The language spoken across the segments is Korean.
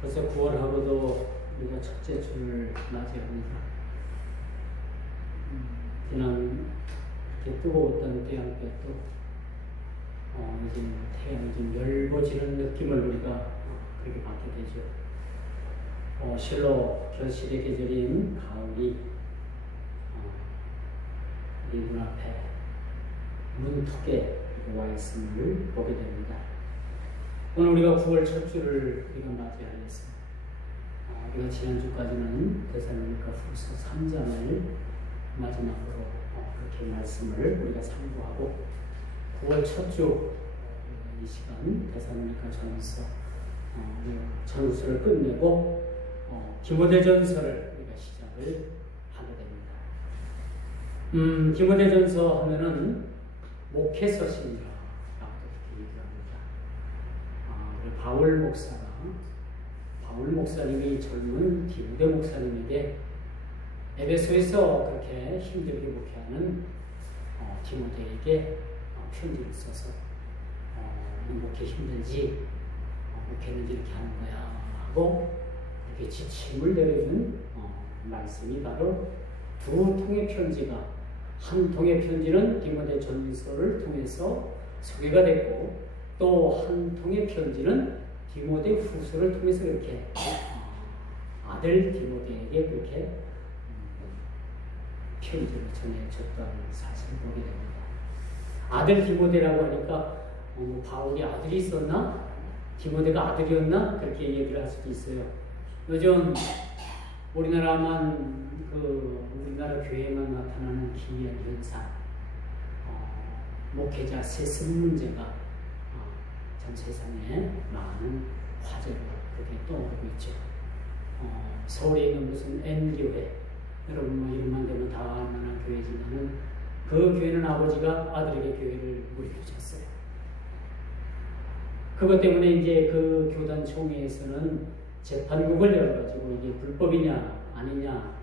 벌써 9월하고도 우리가 첫째 주를 맞이합니다. 지난 이렇게 뜨거웠던 태양볕도 이제 태양이 좀 열버지는 느낌을 우리가 그렇게 받게 되죠. 실로 결실의 계절인 가을이 우리 눈앞에 문턱에 와 있음을 보게 됩니다. 오늘 우리가 9월 첫 주를 우리가 맞이하였습니다. 우리가 지난주까지는 데살로니가 후서 3장을 마지막으로 그렇게 말씀을 우리가 상고하고 9월 첫 주 이 시간 데살로니가 전서 전서를 끝내고 디모데전서를 우리가 시작을 하게 됩니다. 디모데전서 하면은 목회서신이라고 이렇게 얘기합니다. 바울 목사님이 젊은 디모데 목사님에게 에베소에서 그렇게 힘들게 목회하는 디모데에게 편지를 써서 목회 힘들지 목회는 이렇게 하는 거야 하고 이렇게 지침을 내려준 말씀이 바로 두 통의 편지가 한 통의 편지는 디모데 전서를 통해서 소개가 됐고 또 한 통의 편지는 디모데 후서를 통해서 이렇게 아들 디모데에게 그렇게 편지를 전해줬다는 사실을 보게 됩니다. 아들 디모데라고 하니까 바울이 아들이 있었나? 디모데가 아들이었나? 그렇게 얘기를 할 수도 있어요. 요즘 우리나라 교회에만 나타나는 기이한 현상, 목회자 세습 문제가 전 세상에 많은 화제로 그렇게 떠오르고 있죠. 서울에 있는 무슨 N교회, 여러분 뭐 이름만 되면 다 알만한 교회지만은 그 교회는 아버지가 아들에게 교회를 물려줬어요. 그것 때문에 이제 그 교단 총회에서는 재판국을 열어가지고 이게 불법이냐 아니냐,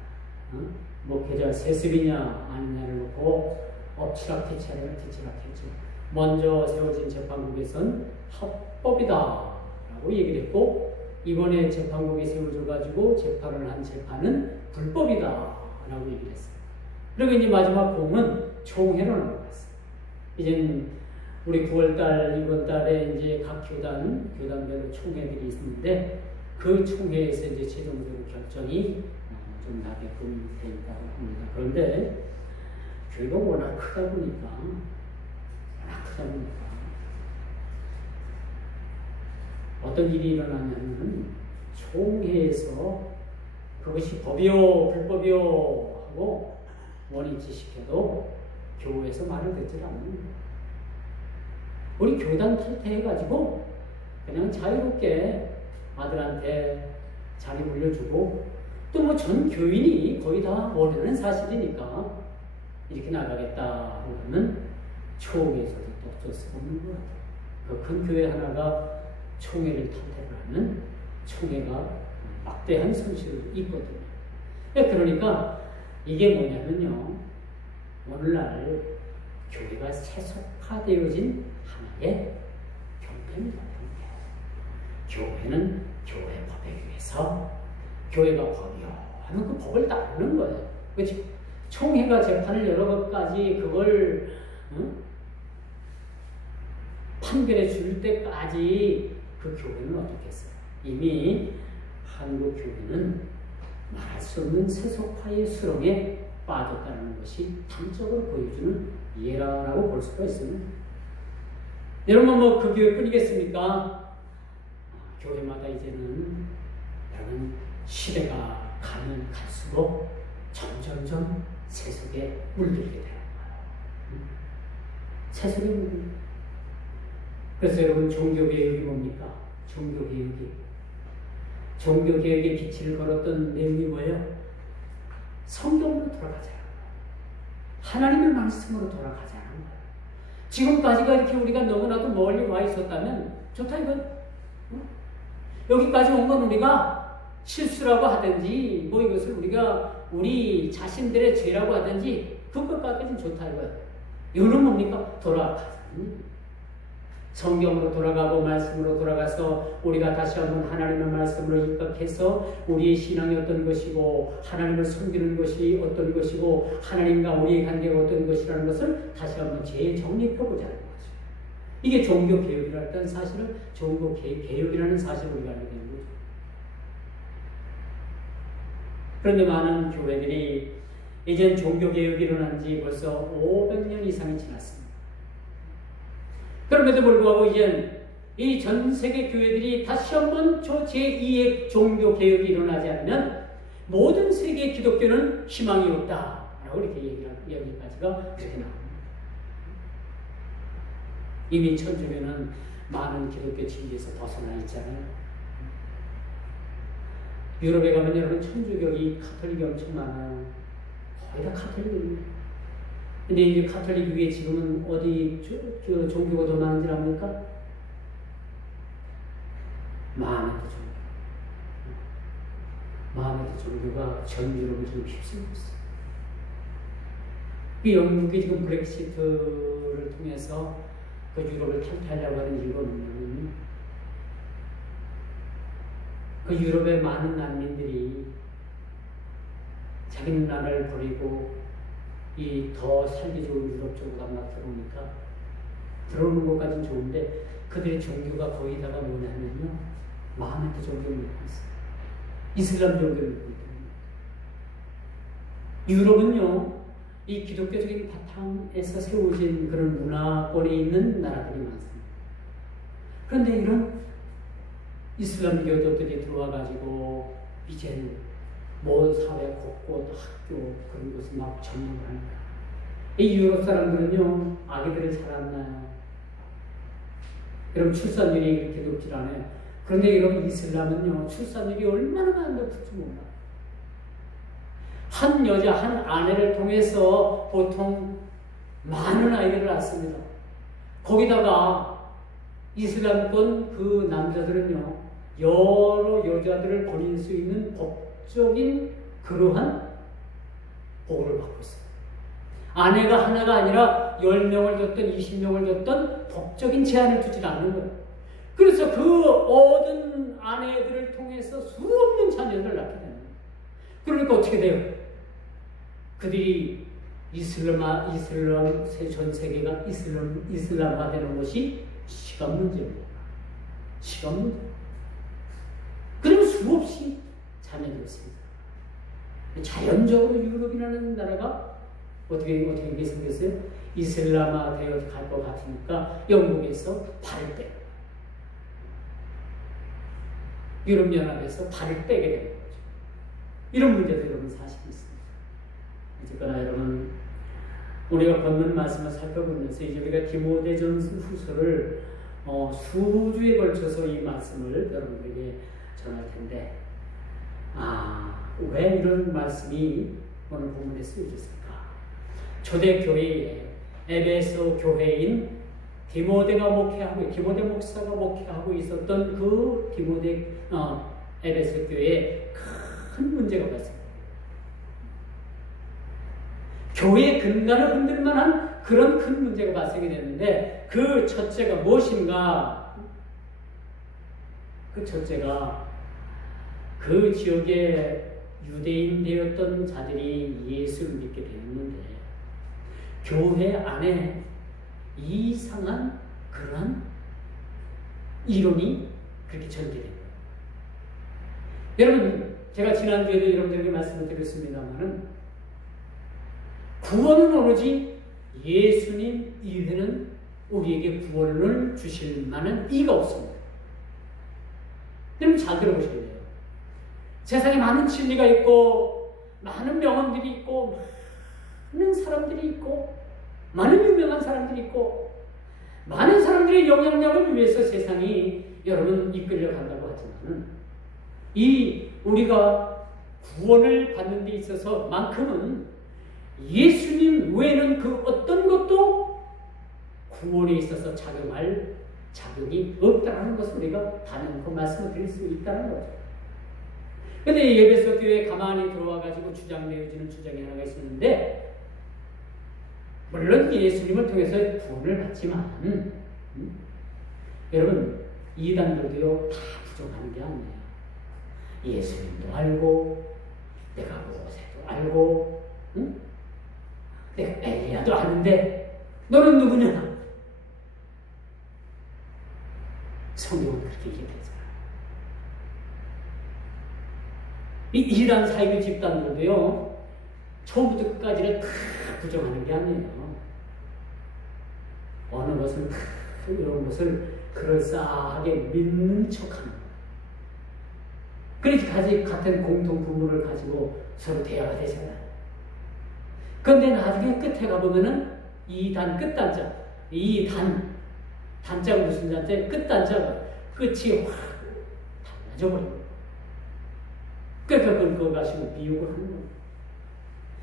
목회자 세습이냐 아니냐를 놓고 엎치락뒤치락했죠. 먼저 세워진 재판국에선 합법이다라고 얘기를 했고 이번에 재판국이 세워져가지고 재판을 한 재판은 불법이다라고 얘기를 했어요. 그리고 이제 마지막 공은 총회로 넘어갔어요. 이제는 우리 9월달, 이번 달에 이제 각 교단별로 총회들이 있는데 그 총회에서 이제 최종적으로 결정이 좀 나게끔 되어 있다고 합니다. 그런데 교회가 워낙 크다 보니까 어떤 일이 일어나냐면 총회에서 그것이 법이요 불법이요 하고 원위치시켜도 교회에서 말을 듣질 않는 거예요. 우리 교단 탈퇴해가지고 그냥 자유롭게 아들한테 자리 물려주고 또 뭐 전 교인이 거의 다 원하는 사실이니까 이렇게 나가겠다 그러면 총회에서도 또 어쩔 수가 없는 것 같아요. 그 큰 교회 하나가 총회를 탈퇴를 하면 총회가 막대한 손실을 입거든요. 그러니까 이게 뭐냐면요. 오늘날 교회가 세속화되어진 하나의 형태입니다. 교회는 교회 법에 의해서 교회가 법이요 하면 그 법을 따르는 거예요. 그렇죠? 총회가 재판을 여러 가지 그걸 판결해 줄 때까지 그 교회는 어떻게 했어요? 이미 한국 교회는 말할 수 없는 세속화의 수렁에 빠졌다는 것이 단적으로 보여주는 예라라고 볼 수가 있습니다. 여러분 뭐 그 교회뿐이겠습니까? 교회마다 이제는 여러분 시대가 가면 갈수록 점점점 세속에 물들게 되는 거예요. 세속에 물들게. 그래서 여러분 종교개혁이 뭡니까? 종교개혁의 빛을 걸었던 내용이 뭐예요? 성경으로 돌아가자는 거예요. 하나님의 말씀으로 돌아가자는 거예요. 지금까지가 이렇게 우리가 너무나도 멀리 와 있었다면 좋다 이건. 여기까지 온 건 우리가 실수라고 하든지 뭐 이것을 우리 자신들의 죄라고 하든지 그것까지는 좋다 이거예요. 이거는 뭡니까? 돌아가자는 성경으로 돌아가고 말씀으로 돌아가서 우리가 다시 한번 하나님의 말씀으로 입각해서 우리의 신앙이 어떤 것이고 하나님을 섬기는 것이 어떤 것이고 하나님과 우리의 관계가 어떤 것이라는 것을 다시 한번 재정립해보자는 거죠. 이게 종교개혁이라는 사실을 종교개혁이라는 사실을 우리가 알게 되는 거죠. 그런데 많은 교회들이 이젠 종교개혁이 일어난 지 벌써 500년 이상이 지났습니다. 그럼에도 불구하고 이젠 이 전 세계 교회들이 다시 한번 제2의 종교개혁이 일어나지 않으면 모든 세계 기독교는 희망이 없다라고 이렇게 여기까지가 그렇게 나옵니다. 이미 천주교는 많은 기독교 진리에서 벗어나 있잖아요. 유럽에 가면 여러분 천주교이 카톨릭이 엄청 많아요. 거의 다 카톨릭입니다. 근데 이제 카톨릭 위에 지금은 어디 종교가 더 많은지 압니까? 마하메트 종교. 마하메트 종교가 전 유럽을 지금 휩쓸고 있어요. 이 영국이 지금 브렉시트를 통해서 그 유럽을 탈퇴하려고 하는 이유가 뭐냐면 그 유럽의 많은 난민들이 자기 나라를 버리고 이 더 살기 좋은 유럽 쪽으로 아마 들어오니까 들어오는 것까지는 좋은데 그들의 종교가 거의다가 뭐냐면요 마하메트 종교를 믿고 있어요. 이슬람 종교를 믿고 있거든요. 유럽은요 이 기독교적인 바탕에서 세워진 그런 문화권에 있는 나라들이 많습니다. 그런데 이런 이슬람 교도들이 들어와가지고 이제는 모 사회 곳곳 학교 그런 것을 막 점령을 하니까 이 유럽 사람들은요 아기들을 잘 안 낳아요. 여러분 출산율이 이렇게 높지 않아요. 그런데 여러분 이슬람은요 출산율이 얼마나 많이 높을지 몰라요. 한 여자 한 아내를 통해서 보통 많은 아이들을 낳습니다. 거기다가 이슬람권 그 남자들은요 여러 여자들을 버릴 수 있는 법적인 그러한 보호를 받고 있어요. 아내가 하나가 아니라 10명을 줬던 20명을 줬던 법적인 제한을 두지 않는 거예요. 그래서 그 얻은 아내들을 통해서 수없는 자녀를 낳게 됩니다. 그러니까 어떻게 돼요? 그들이 전 세계가 이슬람화되는 것이 시간 문제입니다. 시간 문제. 그리고 수없이 자녀들이 있습니다. 자연적으로 유럽이라는 나라가 어떻게 생겼어요? 이슬람화 되어 갈 것 같으니까 영국에서 발을 빼요. 유럽연합에서 발을 빼게 되는 거죠. 이런 문제도 여러분 사실이 있습니다. 어쨌거나 여러분 우리가 걷는 말씀을 살펴보면서 이제 우리가 디모데전후서를 수주에 걸쳐서 이 말씀을 여러분들에게 전할 텐데 왜 이런 말씀이 오늘 본문에 쓰여졌을까? 초대교회에 에베소 교회인 디모데 목사가 목회하고 있었던 그 에베소 교회에 큰 문제가 발생합니다. 교회의 근간을 흔들 만한 그런 큰 문제가 발생이 됐는데 그 첫째가 무엇인가? 그 첫째가 그 지역에 유대인 되었던 자들이 예수를 믿게 되었는데 교회 안에 이상한 그러한 이론이 그렇게 전개된 거예요. 여러분 제가 지난주에도 여러분들에게 말씀을 드렸습니다만은 구원은 오로지 예수님 이외에는 우리에게 구원을 주실 만한 이가 없습니다. 여러분 잘 들어보셔야 돼요. 세상에 많은 진리가 있고 많은 명언들이 있고 많은 사람들이 있고 많은 유명한 사람들이 있고 많은 사람들의 영향력을 위해서 세상이 여러분 이끌려 간다고 하지만 이 우리가 구원을 받는 데 있어서 만큼은 예수님 외에는 그 어떤 것도 구원에 있어서 작용할 작용이 없다는 것을 우리가 단연코 말씀을 드릴 수 있다는 거죠. 근데 예배소 교회에 가만히 들어와가지고 주장 내어지는 주장이 하나가 있었는데 물론 예수님을 통해서 구원을 받지만 여러분, 이단들도요, 다 부족한 게 아니에요. 예수님도 알고, 내가 모세도 알고, 응? 내가 엘리야도 아는데, 너는 누구냐? 성경은 그렇게 얘기했잖아요. 이 이단 사이비 집단들도요, 처음부터 끝까지를 다 부정하는 게 아니에요. 어느 것은 이런 것을 그럴싸하게 믿는 척하는 거예요. 그렇게 같은 공통 분모를 가지고 서로 대화가 되잖아요. 그런데 나중에 끝에 가보면은 이 단 끝단자, 이 단자가 무슨 단자예요? 끝단자가 끝이 확 달라져버려요. 그러니까 그걸 가지고 비유를 하는 거예요.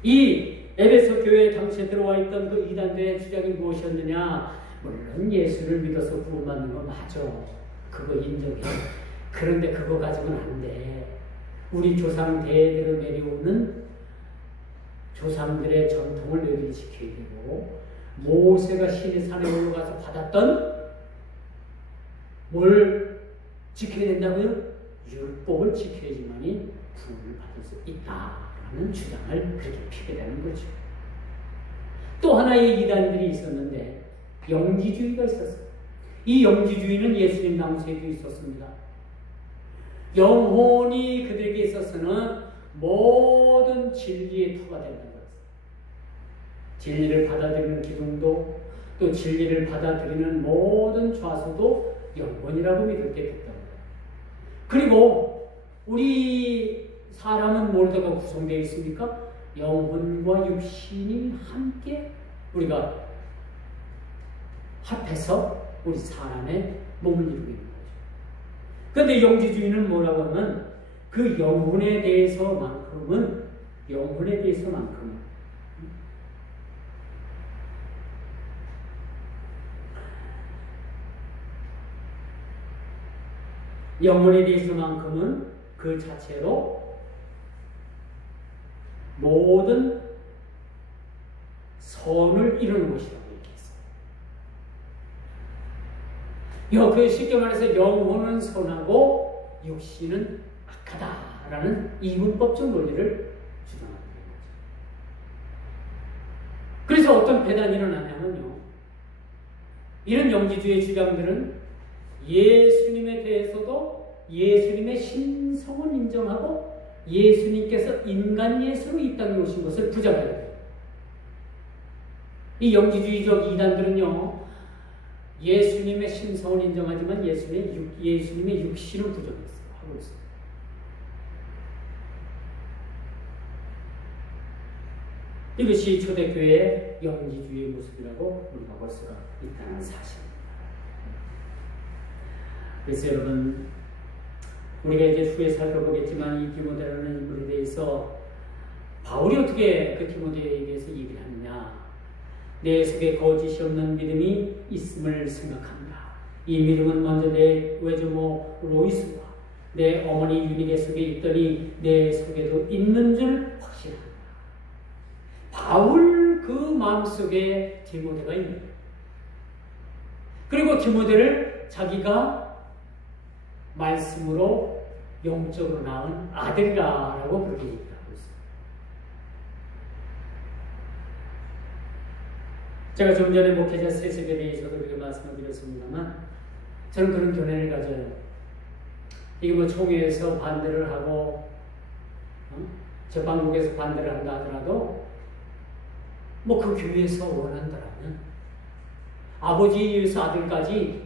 이 에베소 교회에 당시에 들어와 있던 그 이단들의 주장이 무엇이었느냐? 물론 예수를 믿어서 구원받는 거 맞아. 그거 인정해. 그런데 그거 가지고는 안 돼. 우리 조상 대대로 내려오는 조상들의 전통을 너희들이 지켜야 되고, 모세가 시내산에 올라가서 받았던 뭘 지켜야 된다고요? 율법을 지켜야지만이 구원을 받을 수 있다라는 주장을 그렇게 피게 되는 거죠. 또 하나의 이단들이 있었는데 영지주의가 있었어요. 이 영지주의는 예수님 당시에도 있었습니다. 영혼이 그들에게 있어서는 모든 진리의 터가 된다는 거예요. 진리를 받아들이는 기둥도, 또 진리를 받아들이는 모든 좌수도 영혼이라고 믿을 때 됐다는 거예요. 그리고 우리 사람은 뭘로다가 구성되어 있습니까? 영혼과 육신이 함께 우리가 합해서 우리 사람의 몸을 이루고 있는 거죠. 그런데 영지주의는 뭐라고 하면 그 영혼에 대해서만큼은 그 자체로 모든 선을 이루는 것이라고 얘기했어요. 그 쉽게 말해서 영혼은 선하고 육신은 악하다라는 이분법적 논리를 주장하는 거죠. 그래서 어떤 배단이 일어나냐면요, 이런 영지주의 주장들은 예수님에 대해서도 예수님의 신성을 인정하고 예수님께서 인간 예수로 이 땅에 오신 것을 부정해야 돼요. 이 영지주의적 이단들은요, 예수님의 신성을 인정하지만 예수님의 육신을 부정했어요. 하고 있어요. 이것이 초대교회의 영지주의의 모습이라고 우리가 볼 수가 있다는 사실입니다. 그래서 여러분, 우리가 이제 후에 살펴보겠지만 이 디모데라는 인물에 대해서 바울이 어떻게 그 디모데에 대해서 얘기를 하느냐? 내 속에 거짓이 없는 믿음이 있음을 생각합니다. 이 믿음은 먼저 내 외조모 로이스와 내 어머니 유니게 속에 있더니 내 속에도 있는 줄 확신합니다. 바울 그 마음속에 디모데가 있는 거예요. 그리고 디모데를 자기가 말씀으로 영적으로 낳은 아들이라고 그렇게 얘기하고 있어요. 제가 좀 전에 목회자 세습에 대해서도 그렇게 말씀을 드렸습니다만, 저는 그런 견해를 가져요. 이게 뭐 총회에서 반대를 하고 재판국에서 반대를 한다 하더라도 뭐 그 교회에서 원한다라면 아버지에 의해서 아들까지,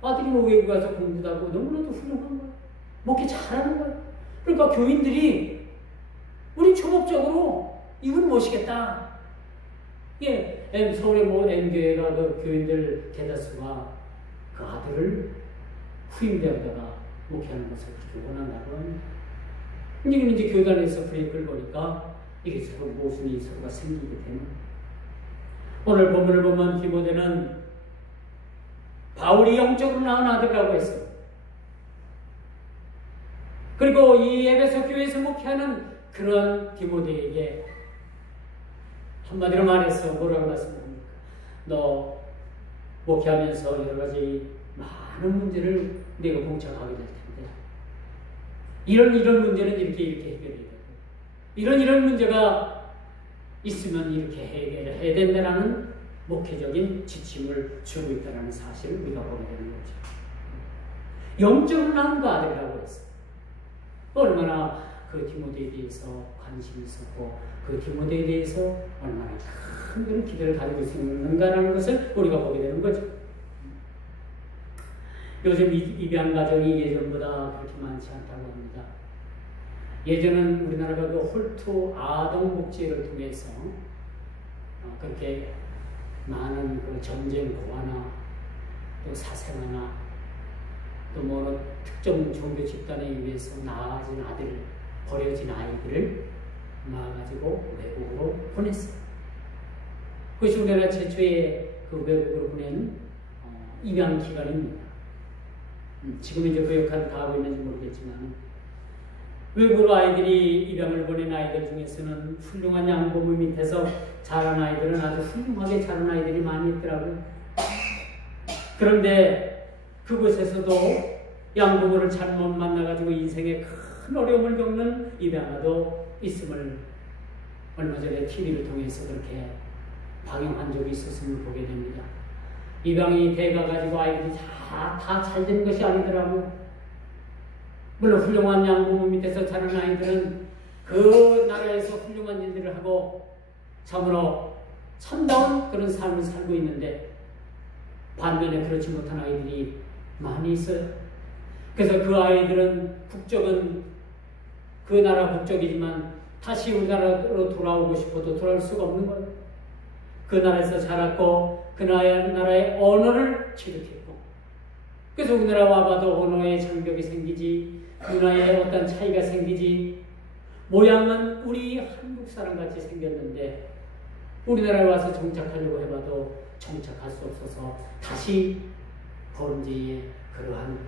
아들이 뭐 외국 가서 공부도 하고 너무나도 훌륭한 거예요. 목회 잘하는 거예요. 그러니까 교인들이 우리 초법적으로 이분 모시겠다. 예, 서울의 뭐 M교회가 그 교인들 대다수가 그 아들을 후임되었다가 목회하는 것을 그렇게 원한다고 합니다. 지금 이제 교단에서 브레이크를 거니까 이게 서로 모순이 서로가 생기게 되는. 오늘 본문을 보면 디모데는 바울이 영적으로 낳은 아들이라고 했어요. 그리고 이 에베소 교회에서 목회하는 그런 디모데에게 한마디로 말해서 뭐라고 말씀합니까? 너 목회하면서 여러 가지 많은 문제를 내가 봉착하게 될 텐데 이런 문제는 이렇게 해결해야 되고 이런 문제가 있으면 이렇게 해결해야 된다라는 목회적인 지침을 주고 있다는 사실을 우리가 보게 되는 거죠. 영적으로 낳은 그 아들이라고 했어요. 얼마나 그 디모데에 대해서 관심이 있었고 그 디모데에 대해서 얼마나 큰 그런 기대를 가지고 있었는가라는 것을 우리가 보게 되는 거죠. 요즘 입양 가정이 예전보다 그렇게 많지 않다고 합니다. 예전은 우리나라가 그 홀투 아동 복지를 통해서 그렇게 많은 그 전쟁 고아나 또 사생아나 또 뭐 특정 종교 집단에 의해서 나아진 아들, 버려진 아이들을 낳아가지고 외국으로 보냈어요. 그것이 우리나라 최초의 그 외국으로 보낸 입양 기관입니다. 지금 이제 그 역할을 다 하고 있는지 모르겠지만 외국으로 아이들이 입양을 보낸 아이들 중에서는 훌륭한 양부모 밑에서 자란 아이들은 아주 훌륭하게 자란 아이들이 많이 있더라고요. 그런데 그곳에서도 양부모를 잘못 만나가지고 인생에 큰 어려움을 겪는 입양아도 있음을 얼마 전에 TV를 통해서 그렇게 방영한 적이 있었음을 보게 됩니다. 입양이 돼가가지고 아이들이 다 잘된 것이 아니더라고요. 물론 훌륭한 양부모 밑에서 자란 아이들은 그 나라에서 훌륭한 일들을 하고 참으로 참다운 그런 삶을 살고 있는데 반면에 그렇지 못한 아이들이 많이 있어요. 그래서 그 아이들은 국적은 그 나라 국적이지만 다시 우리나라로 돌아오고 싶어도 돌아올 수가 없는 거예요. 그 나라에서 자랐고 그 나라의 언어를 취득했고 그래서 우리나라 와봐도 언어의 장벽이 생기지 문화의 어떤 차이가 생기지 모양은 우리 한국 사람 같이 생겼는데 우리나라에 와서 정착하려고 해봐도 정착할 수 없어서 다시 범죄의 그러한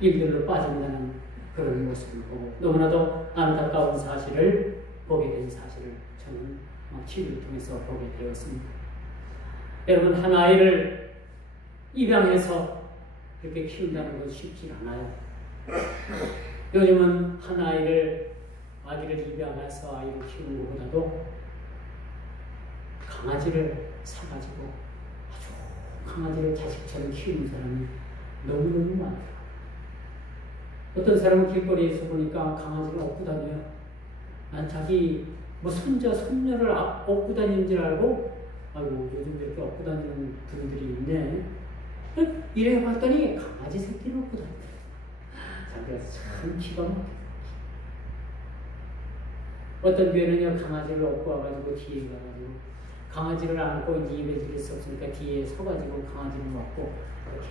일들로 빠진다는 그런 모습을 보고 너무나도 안타까운 사실을 보게 된 사실을 저는 TV를 통해서 보게 되었습니다. 여러분 한 아이를 입양해서 그렇게 키운다는 건 쉽지 않아요. 요즘은 한 아기를 입양해서 아이를 키우는 것보다도 강아지를 사가지고 아주 강아지를 자식처럼 키우는 사람이 너무너무 많아요. 어떤 사람은 길거리에서 보니까 강아지를 업고 다녀요. 난 자기 뭐 손자, 손녀를 업고 다니는 줄 알고 아이고 요즘 이렇게 업고 다니는 분들이 있네. 이래 봤더니 강아지 새끼를 업고 다닌다. 자기가 참 기가 막혀. 어떤 교회는요 강아지를 업고 와가지고 뒤에 가가지고 강아지를 안고 이제 입에 들일 수 없으니까 뒤에 서가지고 강아지를 업고 이렇게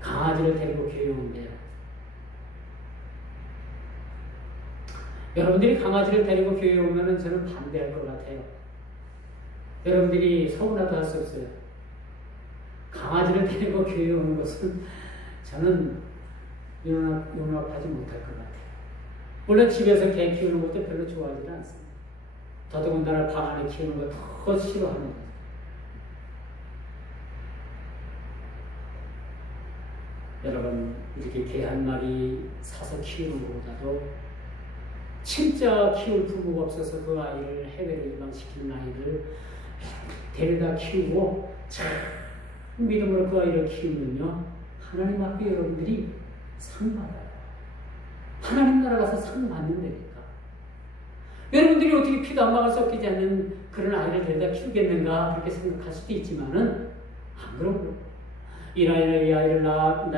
강아지를 데리고 교회에 온대요. 여러분들이 강아지를 데리고 교회에 오면은 저는 반대할 것 같아요. 여러분들이 서운하다 할 수 없어요. 강아지를 데리고 교회에 오는 것은 저는 용납하지 못할 것 같아요. 물론 집에서 개 키우는 것도 별로 좋아하지 않습니다. 더더군다나 방 안에 키우는 거 더 싫어합니다. 여러분 이렇게 개 한 마리 사서 키우는 것보다도 진짜 키울 부모가 없어서 그 아이를 해외로 이방시키는 아이를 데려다 키우고 참 믿음으로 그 아이를 키우면요 하나님 앞에 여러분들이 상 받아요. 하나님 나라 가서 상 받는다니까. 여러분들이 어떻게 피도 한 방울 섞이지 않는 그런 아이를 데려다 키우겠는가 그렇게 생각할 수도 있지만은 안 그러고 이 아이를 나와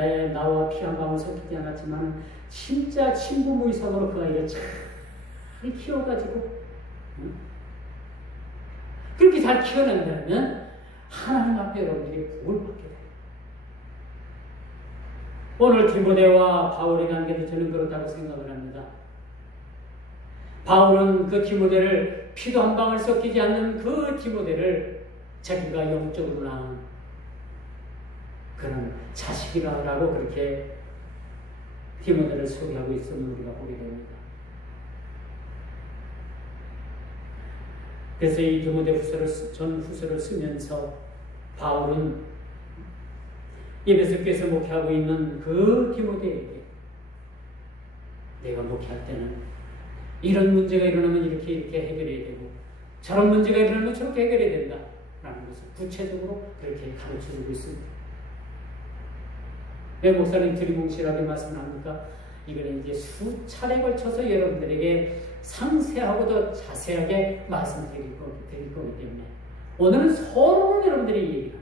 피 한 방울 섞이지 않았지만 진짜 친부모 이상으로 그 아이를 잘 키워가지고 그렇게 잘 키워낸다면 하나님 앞에 여러분들이 복을 받게 돼요. 오늘 디모데와 바울의 관계도 저는 그렇다고 생각을 합니다. 바울은 그 디모데를 피도 한 방울 섞이지 않는 그 디모데를 자기가 영적으로 낳은 그런 자식이라고 그렇게 디모데를 소개하고 있음을 우리가 보게 됩니다. 그래서 이 디모데 후서를 쓰면서 바울은 에베소 교회에서 목회하고 있는 그 디모데에게 내가 목회할 때는 이런 문제가 일어나면 이렇게 해결해야 되고 저런 문제가 일어나면 저렇게 해결해야 된다 라는 것을 구체적으로 그렇게 가르쳐주고 있습니다. 왜 목사님 두리뭉실하게 말씀합니까? 이거는 이제 수차례 걸쳐서 여러분들에게 상세하고도 자세하게 말씀드릴 거기 때문에 오늘은 서론을 여러분들이 얘기합니다.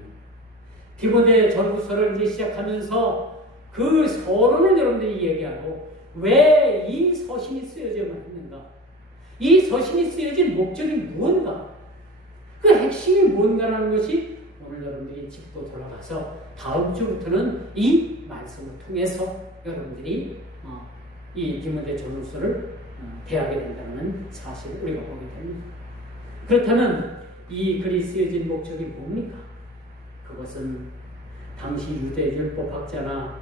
디모데 전후서를 이제 시작하면서 그 서론을 여러분들이 얘기하고 왜 이 서신이 쓰여져야 했는가? 이 서신이 쓰여진 목적이 무언가? 그 핵심이 뭔가라는 것이 오늘 여러분들이 짚고 돌아가서 다음 주부터는 이 말씀을 통해서 여러분들이 이 디모데 전후서를 대하게 된다는 사실을 우리가 보게 됩니다. 그렇다면 이 글이 쓰여진 목적이 뭡니까? 그것은 당시 유대 율법학자나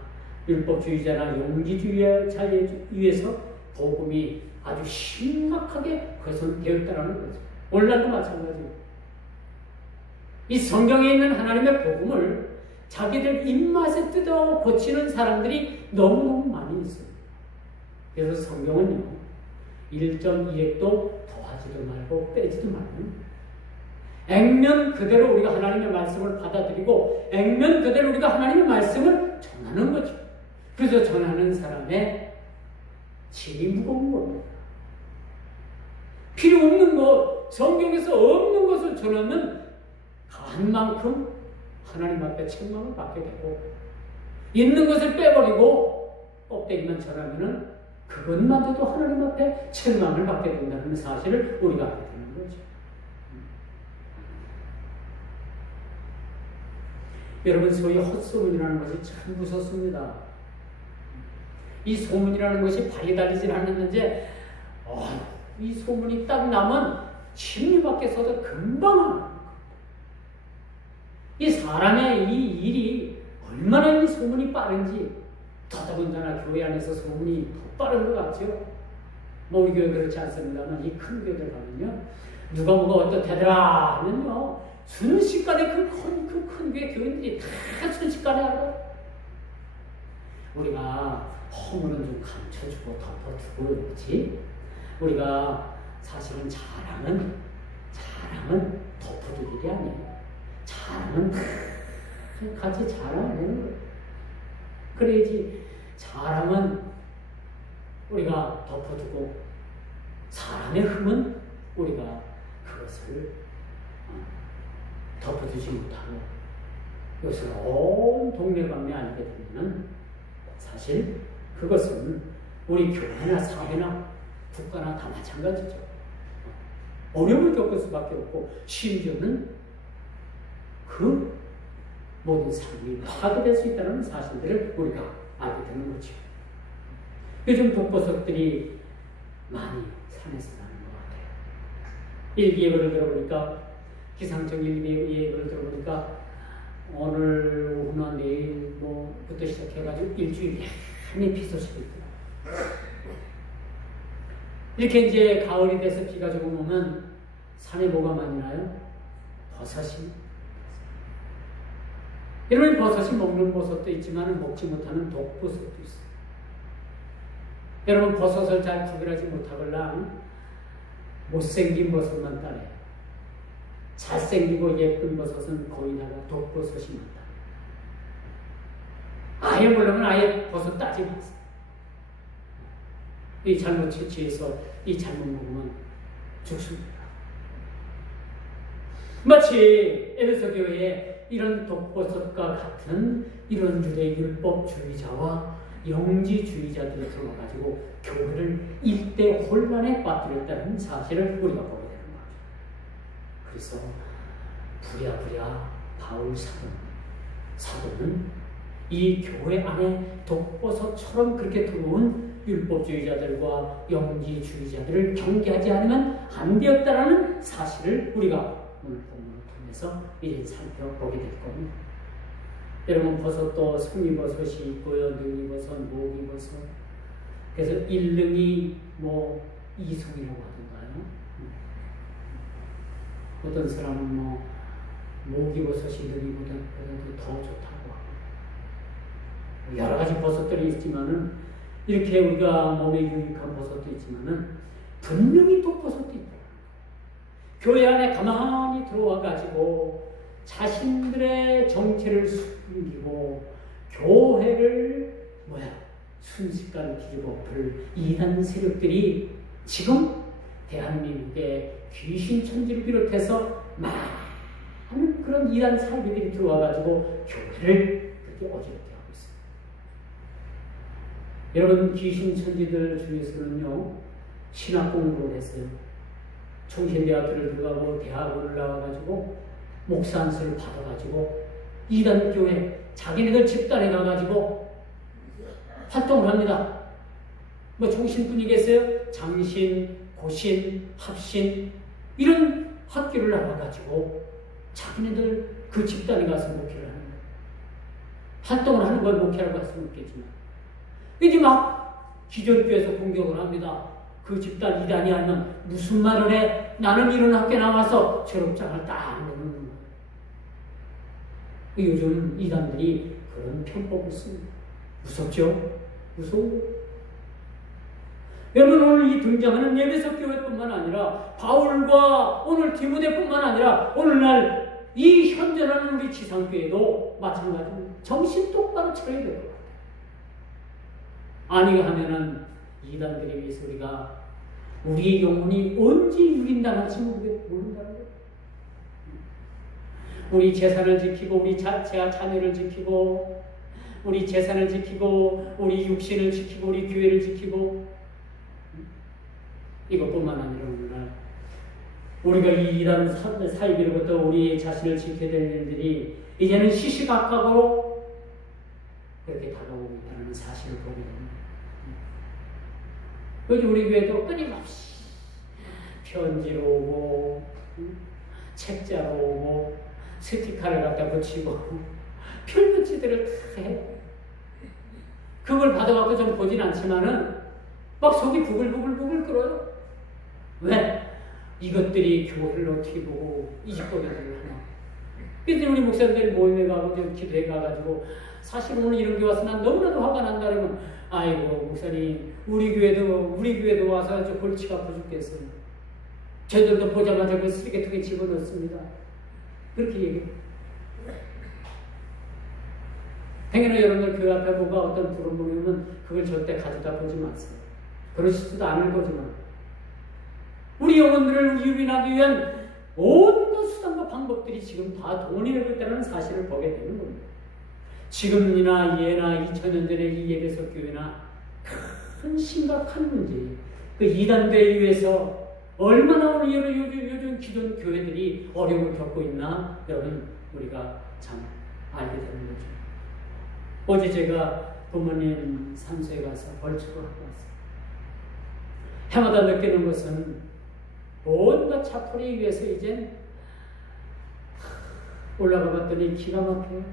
율법주의자나 용기주의자에 의해서 복음이 아주 심각하게 훼손되었다는 거죠. 오늘날도 마찬가지입니다. 이 성경에 있는 하나님의 복음을 자기들 입맛에 뜯어 고치는 사람들이 너무너무 많이 있습니다. 그래서 성경은요 1.2핵도 더하지도 말고 빼지도 말고 액면 그대로 우리가 하나님의 말씀을 받아들이고 액면 그대로 우리가 하나님의 말씀을 전하는 거죠. 그래서 전하는 사람의 짐이 무거운 겁니다. 필요 없는 것, 성경에서 없는 것을 전하면 간 만큼 하나님 앞에 책망을 받게 되고 있는 것을 빼버리고 껍데기만 전하면은 그것마저도 하나님 앞에 책망을 받게 된다는 사실을 우리가 알게 되는 거죠. 여러분, 소위 헛소문이라는 것이 참 무섭습니다. 이 소문이라는 것이 발이 달리질 않았는데 이 소문이 딱 나면 침리 밖에서도 금방 하는 거예요. 이 사람의 이 일이 얼마나 이 소문이 빠른지 더더군다나 교회 안에서 소문이 더 빠른 것 같죠. 뭐 우리 교회 그렇지 않습니다만 이 큰 교회들 가면요 누가 뭐가 어떻다더라 하면요 순식간에 그 큰 교회들이 다 순식간에 알아요. 우리가 허물은 좀 감춰주고 덮어두고 그렇지. 우리가 사실은 자랑은 덮어둘 일이 아니에요. 자랑은 같이 자랑하는 거예요. 그래야지 자랑은 우리가 덮어두고 사람의 흠은 우리가 그것을 덮어두지 못하고 이것을 온 동네방네 알게 되면 사실 그것은 우리 교회나 사회나 국가나 다 마찬가지죠. 어려움을 겪을 수밖에 없고 심지어는 그 모든 삶이 파괴될 수 있다는 사실들을 우리가 알게 되는 거죠. 요즘 독버섯들이 많이 산에서 나는 것 같아요. 일기예보를 들어보니까 기상청 일기예보를 들어보니까 오늘 오후나 내일 뭐부터 시작해가지고 일주일 내내 비 소식이 있더라고요. 이렇게 이제 가을이 돼서 비가 조금 오면 산에 뭐가 많이 나요? 버섯이. 이런 버섯이 먹는 버섯도 있지만 먹지 못하는 독버섯도 있어요. 여러분 버섯을 잘 구별하지 못하거나 못생긴 버섯만 따래요. 잘생기고 예쁜 버섯은 거의 다가 독버섯이 많다. 아예 모르면 아예 버섯 따지 마세요. 이 잘못 채취해서 이 잘못 먹으면 죽습니다. 마치 에베소 교회에 이런 독버섯과 같은 이런 유대 율법주의자와 영지주의자들이 들어와가지고 교회를 일대 혼란에 빠뜨렸다는 사실을 우리가 보게 됩니다. 그래서 부랴부랴 바울 사도는 이 교회 안에 독버섯처럼 그렇게 들어온 율법주의자들과 영지주의자들을 경계하지 않으면 안 되었다라는 사실을 우리가 오늘 본문을 통해서 이제 살펴보게 될 겁니다. 여러분 버섯도 송이버섯이 있고요, 능이버섯, 모기버섯. 그래서 일능이 이송이라고 하던가요. 어떤 사람은 목이버섯이 느리보다도 더 좋다고 하고, 여러 가지 버섯들이 있지만은, 이렇게 우리가 몸에 유익한 버섯도 있지만은, 분명히 독버섯도 있다. 교회 안에 가만히 들어와 가지고 자신들의 정체를 숨기고 교회를 순식간에 뒤집어엎을 이단 세력들이 지금 대한민국의 귀신천지를 비롯해서 많은 그런 이단 사이비들이 들어와가지고 교회를 그렇게 어지럽게 하고 있습니다. 여러분, 귀신천지들 중에서는요, 신학 공부를 했어요. 총신대학교를 들어가고 대학원을 나와가지고 목사 안수를 받아가지고 이단 교회 자기네들 집단에 가가지고 활동을 합니다. 뭐 종신분이 계세요? 장신, 고신, 합신 이런 학교를 나와가지고 자기네들 그 집단에 가서 목회를 합니다. 활동을 하는 걸 목회라고 할 수는 없겠지만 이제 막 기존 교회에서 공격을 합니다. 그 집단 이단이 하면 무슨 말을 해? 나는 이런 학교 나와서 졸업장을 딱 내놓는 거예요. 요즘 이단들이 그런 편법을 씁니다. 무섭죠? 무서워. 여러분, 오늘 이 등장하는 에베소 교회뿐만 아니라 바울과 오늘 디모데뿐만 아니라 오늘날 이 현존하는 우리 지상교회도 마찬가지입니다. 정신 똑바로 차려야 될 것 같아요. 아니 하면은 이단들에 의해서 우리의 영혼이 언제 유린당할지 모른다는 거예요. 우리 재산을 지키고 우리 자녀를 지키고 우리 재산을 지키고 우리 육신을 지키고 우리 교회를 지키고 이것뿐만 아니라 오늘날 우리가 이 이단 사이비로부터 우리 자신을 지켜야 될 일들이 이제는 시시각각으로 그렇게 다가오고 있다는 사실을 보게 됩니다. 요즘 우리 교회도 끊임없이 편지로 오고 책자로 오고 스티커를 갖다 붙이고 필붙이들을 다 해. 그걸 받아갖고 좀 보진 않지만은 막 속이 부글부글 끓어요. 왜? 이것들이 교회를 어떻게 보고 이 집거리를 하나. 그래서 우리 목사님들이 모임에 가고 기도해 가가지고 사실 오늘 이런 게 와서 난 너무나도 화가 난다 그러면 아이고 목사님 우리 교회도 와서 저 골치가 아파 죽겠어요. 저희들도 보자마자 그 쓰레기통에 집어넣습니다. 그렇게 얘기해요. 당연히 여러분들 교회 앞에 뭐가 어떤 부름이 오면 그걸 절대 가져다 보지 마세요. 그러시지도 않을 거지만 우리 영혼들을 유린하기 위한 온갖 수단과 방법들이 지금 다 동원되고 있다는 사실을 보게 되는 겁니다. 지금이나 예나 2000년 전에 이 에베소 교회나 큰 심각한 문제, 그 이단들에 의해서 얼마나 오늘 요즘 기존 교회들이 어려움을 겪고 있나 여러분 우리가 참 알게 되는 거죠. 어제 제가 부모님 산소에 가서 벌칙을 하고 왔어요. 해마다 느끼는 것은 온갖 차풀이 위해서 이젠 올라가 봤더니 기가 막혀요.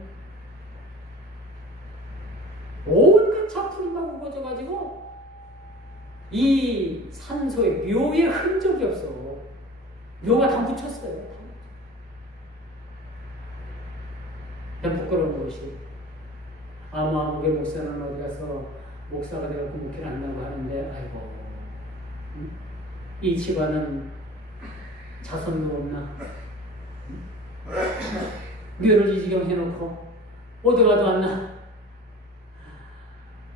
온갖 차풀이만 우거져가지고 이 산소에 묘의 흔적이 없어. 묘가 다 묻혔어요. 그냥 부끄러운 것이 아무개 목사는 어디 가서 목사가 되어서 목회를 한다고 하는데 아이고 이 집안은 자손도 없나? 묘를 이 지경 해놓고 어디 가도 않나?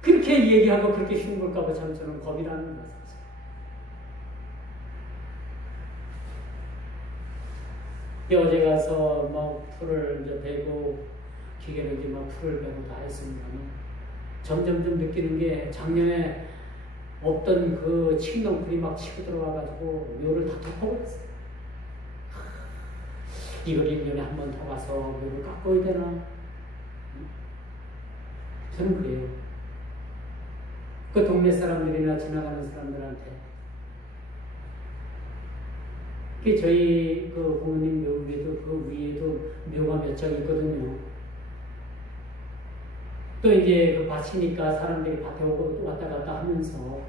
그렇게 얘기하고 그렇게 흉볼까봐 참 저는 겁이 납니다. 어제 가서 뭐 풀을 이제 베고 기계로 이제 막 풀을 베고 다 했습니다만 점점점 느끼는 게 작년에 없던 그 칡농풀이 막 치고 들어와가지고 묘를 다 덮어버렸어요. 이걸 1년에 한 번 더 가서 묘를 깎아야 되나? 저는 그래요. 그 동네 사람들이나 지나가는 사람들한테 저희 그 부모님 묘 위에도 그 위에도 묘가 몇 장 있거든요. 또 이제 그 밭이니까 사람들이 밭에 오고 또 왔다 갔다 하면서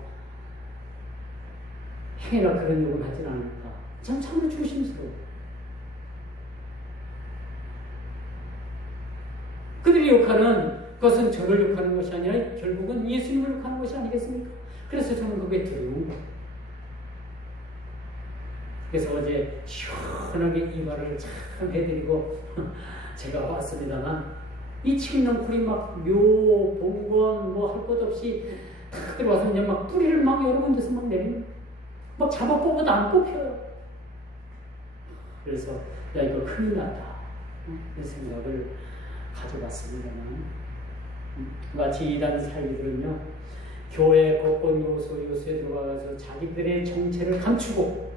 행여나 그런 욕을 하진 않을까. 참으로 조심스러워. 욕하는 그것은 저를 욕하는 것이 아니라 결국은 예수님을 욕하는 것이 아니겠습니까? 그래서 저는 그게 두려운 거예요. 그래서 어제 시원하게 이 말을 참 해드리고 제가 왔습니다만 이 칡넝쿨이 막 묘, 봉건 뭐 할 것 없이 탁 들어와서 이제 막 뿌리를 막 여러 군데서 막 내리는 막 잡아 뽑아도 안 뽑혀요. 그래서 야 이거 큰일 났다 이 생각을 가져봤습니다만 마치 이단 사이들은요 교회 곳곳 요소에 들어가서 자기들의 정체를 감추고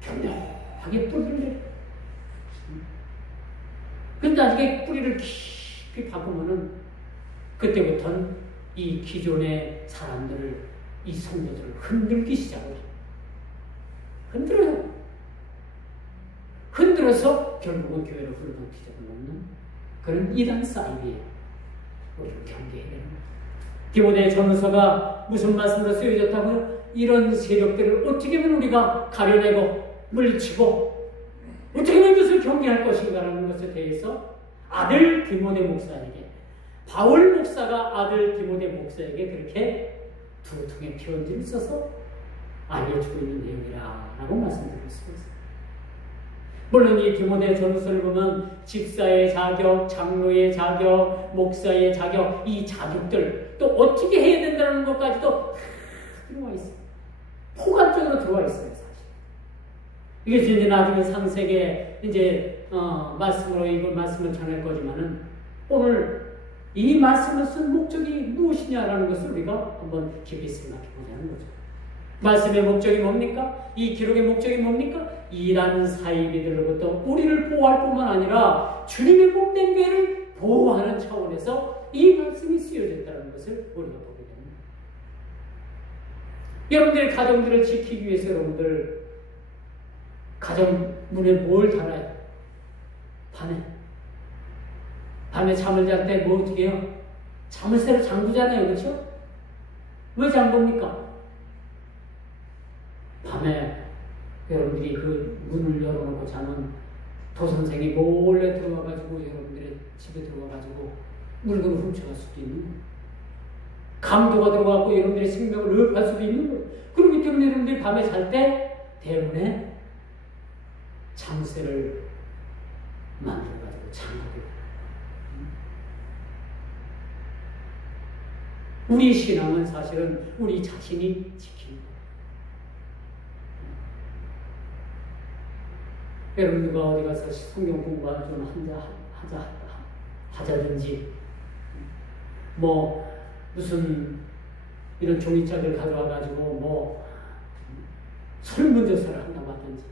견고하게 뿌리를 내려. 근데 나중에 뿌리를 깊이 박으면은 그때부터는 이 기존의 사람들을 이 성도들을 흔들기 시작을 흔들어요. 흔들어서 결국은 교회를 훌륭한 기적을 놓는 그런 이단 사이비에 우리를 경계해야 되는 거예요. 디모데 전서가 무슨 말씀으로 쓰여졌다고요? 이런 세력들을 어떻게 하면 우리가 가려내고 물리치고 어떻게 하면 이것을 경계할 것인가라는 것에 대해서 아들 디모데 목사에게 바울 목사가 아들 디모데 목사에게 그렇게 두 통의 편지를 써서 알려주고 있는 내용이라고 말씀드릴 수 있습니다. 물론 이 디모데 전서를 보면 집사의 자격, 장로의 자격, 목사의 자격, 이 자격들 또 어떻게 해야 된다는 것까지도 들어와 있어요. 포괄적으로 들어와 있어요, 사실. 이게 이제 나중에 상세계 이제 말씀으로 이걸 말씀을 전할 거지만은 오늘 이 말씀을 쓴 목적이 무엇이냐라는 것을 우리가 한번 깊이 생각해 보자는 거죠. 말씀의 목적이 뭡니까? 이 기록의 목적이 뭡니까? 이단 사이비들로부터 우리를 보호할 뿐만 아니라 주님의 몸된 교회를 보호하는 차원에서 이 말씀이 쓰여졌다는 것을 우리가 보게 됩니다. 여러분들의 가정들을 지키기 위해서 여러분들 가정 문에 뭘 달아요? 밤에 잠을 잘 때 뭐 어떻게 해요? 자물쇠로 잠그잖아요, 그렇죠? 왜 잠굽니까? 밤에 여러분들이 그 문을 열어놓고 자면 도선생이 몰래 들어와가지고 여러분들의 집에 들어와가지고 물건을 훔쳐갈 수도 있는 거예요. 강도가 들어와서 여러분들의 생명을 의혹할 수도 있는 거예요. 그렇기 때문에 여러분들이 밤에 잘 때 대문에 장쇠를 만들어가지고 잠그게 돼요. 우리 신앙은 사실은 우리 자신이 지키는 거예요. 여러분 누가 어디 가서 성경 공부를 좀 하자든지 뭐 무슨 이런 종이책을 가져와가지고 뭐 설문조사를 한다고 하든지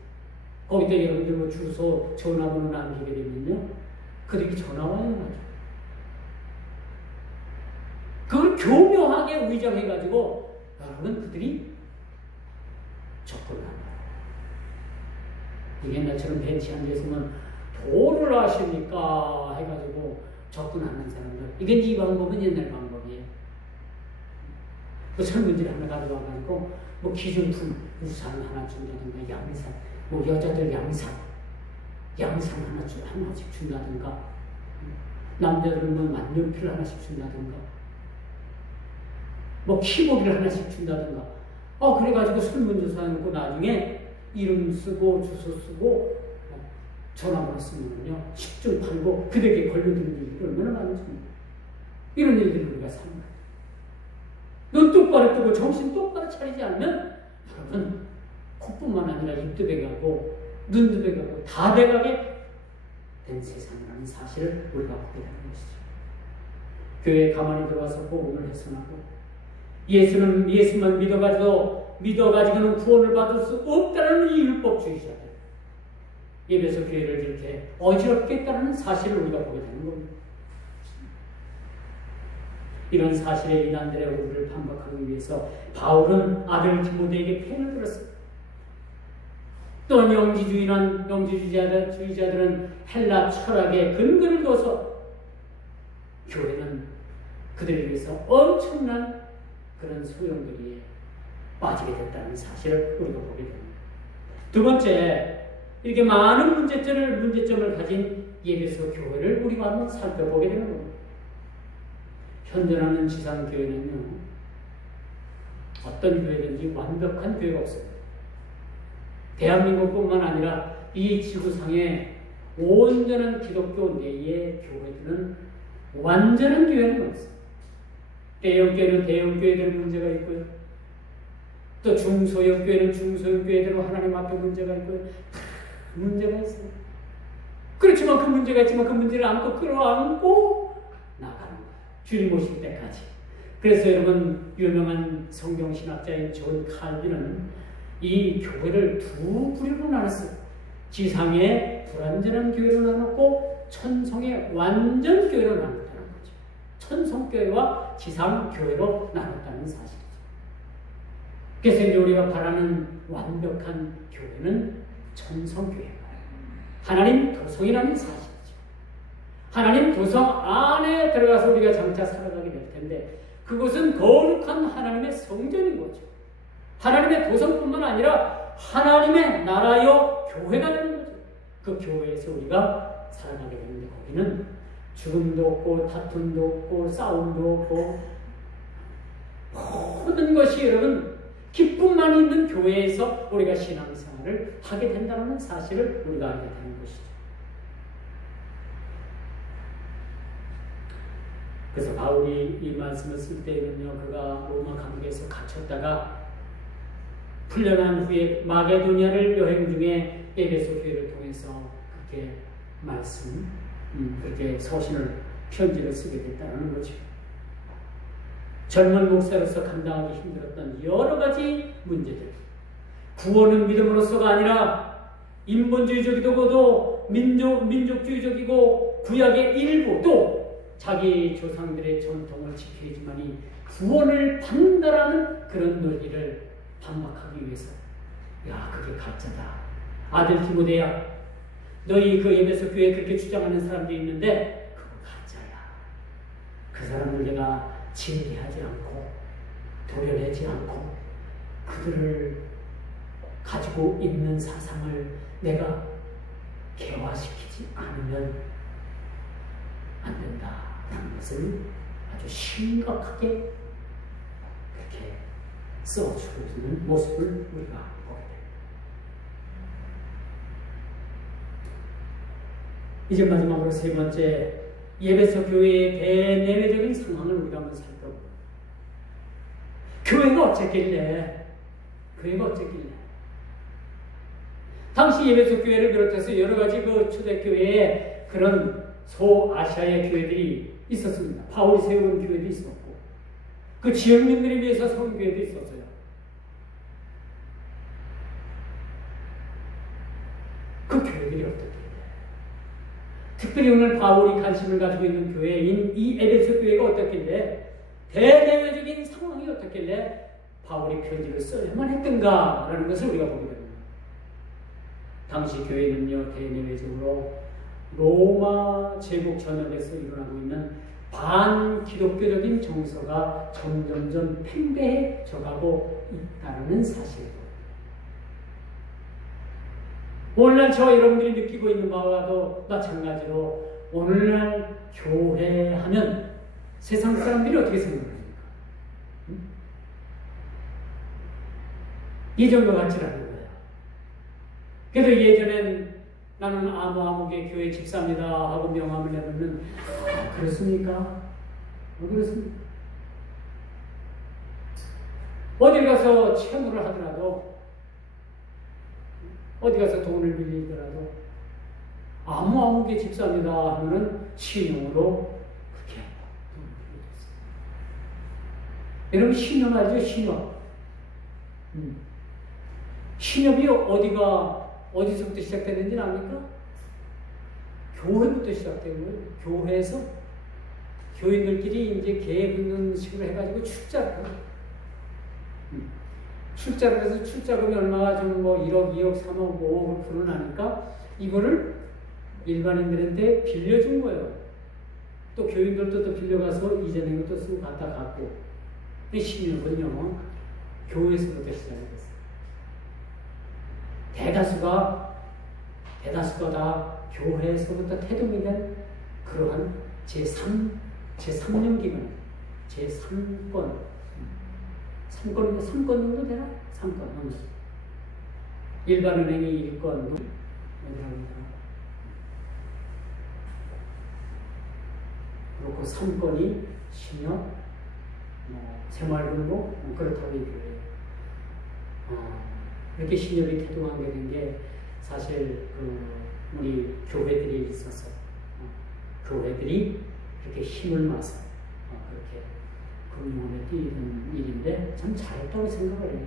거기다 여러분들 뭐 주소 전화번호 남기게 되면요 그들이 전화 와요. 그걸 교묘하게 위장해가지고 여러분 그들이 접근을 합니다. 옛날처럼 벤치 앉아있으면 도를 아십니까? 해가지고 접근하는 사람들. 이게 이 방법은 옛날 방법이에요. 그 설문지를 하나 가져와가지고 뭐 기준품 우산 하나 준다든가 양산, 뭐 여자들 양산 하나씩 준다든가 남자들은 뭐 만년필 하나씩 준다든가 뭐 키보드를 하나씩 준다든가 그래가지고 설문조사 해놓고 나중에 이름 쓰고 주소 쓰고 전화번호 쓰면요 10중 팔고 그들에게 걸려드는 일이 얼마나 많은지 이런 일들을 우리가 사는 거예요. 눈 똑바로 뜨고 정신 똑바로 차리지 않으면 여러분 코뿐만 아니라 입도 배가고 눈도 배가고 다 배가게 된 세상이라는 사실을 우리가 보게 되는 것이죠. 교회에 가만히 들어와서 복음을 훼손하고 예수만 믿어가지고는 구원을 받을 수 없다는 이 율법주의자들 예배소 교회를 이렇게 어지럽게 했다는 사실을 우리가 보게 되는 겁니다. 이런 사실의 이단들의 얼굴을 반박하기 위해서 바울은 아들 디모데에게 펜을 들었습니다. 또한 영지주의자들은 헬라 철학에 근거를 둬서 교회는 그들에 대해서 엄청난 그런 소용돌이에 빠지게 됐다는 사실을 우리가 보게 됩니다. 두 번째, 이렇게 많은 문제점을 가진 예배소 교회를 우리가 한번 살펴보게 되는 겁니다. 현존하는 지상교회는요, 어떤 교회든지 완벽한 교회가 없습니다. 대한민국뿐만 아니라 이 지구상에 온전한 기독교 내의 교회들은 완전한 교회는 없습니다. 대형교회는 대형교회대로 문제가 있고요. 또 중소형교회는 중소형교회대로 하나님 앞에 문제가 있고요. 다 문제가 있어요. 그렇지만 그 문제가 있지만 그 문제를 안고 끌어안고 나가는 거예요. 주님 오실 때까지. 그래서 여러분, 유명한 성경신학자인 존 칼빈은 이 교회를 두 부류로 나눴어요. 지상의 불완전한 교회로 나눴고 천성의 완전 교회로 나눴다는 거죠. 천성교회와 지상교회로 나눴다는 사실이죠. 그래서 이제 우리가 바라는 완벽한 교회는 천성교회예요. 하나님 도성이라는 사실이죠. 하나님 도성 안에 들어가서 우리가 장차 살아가게 될 텐데 그것은 거룩한 하나님의 성전인 거죠. 하나님의 도성뿐만 아니라 하나님의 나라여 교회가 되는 거죠. 그 교회에서 우리가 살아가게 되는데 거기는 죽음도 없고 다툼도 없고 싸움도 없고 모든 것이 여러분 기쁨만 있는 교회에서 우리가 신앙생활을 하게 된다는 사실을 우리가 알게 되는 것이죠. 그래서 바울이 이 말씀을 쓸 때에는요, 그가 로마 감옥에서 갇혔다가 풀려난 후에 마게도니아를 여행 중에 에베소 교회를 통해서 그렇게 그렇게 서신을 편지를 쓰게 됐다는 거죠. 젊은 목사로서 감당하기 힘들었던 여러 가지 문제들, 구원은 믿음으로서가 아니라 인본주의적이고도 민족주의적이고 구약의 일부 또 자기 조상들의 전통을 지켜야지만이 구원을 받는다라는 그런 논리를 반박하기 위해서, 야, 그게 가짜다. 아들 디모데야, 너희 그 에베소 교회에 그렇게 주장하는 사람들이 있는데 그거 가짜야. 그 사람들 내가 진리하지 않고 도려내지 않고 그들을 가지고 있는 사상을 내가 개화시키지 않으면 안 된다라는 것을 아주 심각하게 그렇게 써주고 있는 모습을 우리가 보게 됩니다. 이제 마지막으로 세 번째, 에베소 교회의 대내외적인 상황을 우리가 한번 살펴봅니다. 교회가 어쨌길래? 당시 에베소 교회를 비롯해서 여러 가지 그 초대교회에 그런 소아시아의 교회들이 있었습니다. 바울이 세운 교회도 있었고, 그 지역민들을 위해서 세운 교회도 있었어요. 그 교회들이 어떻게? 특별히 오늘 바울이 관심을 가지고 있는 교회인 이 에베소 교회가 어떻길래, 대내외적인 상황이 어떻길래 바울이 편지를 써야만 했던가라는 것을 우리가 보게 됩니다. 당시 교회는요, 대내외적으로 로마 제국 전역에서 일어나고 있는 반기독교적인 정서가 점점점 팽배해져가고 있다는 사실입니다. 오늘날 저와 여러분들이 느끼고 있는 바와도 마찬가지로 오늘날 교회 하면 세상 사람들이 어떻게 생각합니까? 예전과 같지 않은 거예요. 그래서 예전엔 나는 아무개 교회 집사입니다 하고 명함을 내놓으면 그렇습니까? 그렇습니까? 어디 가서 채무를 하더라도 어디 가서 돈을 빌리더라도 아무개 집사입니다 하면은 신용으로 그렇게 돈을 빌려줬어요. 여러분 신용 알죠? 신용. 신협이 어디서부터 시작되는지는 압니까? 교회부터 시작된 거예요. 교회에서 교인들끼리 이제 개 붙는 식으로 해가지고 출자를 해요. 출자를 해서 출자금이 얼마가 좀 뭐 1억, 2억, 3억, 5억을 풀어나니까 이거를 일반인들한테 빌려준 거예요. 또 교인들도 또 빌려가서 이전에 것도 쓰고 갖다 갖고. 이 신협은요, 교회에서부터 시작이 됐어요. 대다수가 다 교회에서부터 태동이 된 그러한 제3령 기관, 제3권, 3권 정도 되나? 3권. 일반은행이 1권, 어디랍니다. 그리고 3권이 신협, 새마을금고, 그렇다고 얘기를 해요. 이렇게 신협이 태동하게 된 게 사실 우리 교회들이 있어서 교회들이 그렇게 힘을 마서 그렇게 금융원에 뛰는 일인데 참 잘했다고 생각을 해요.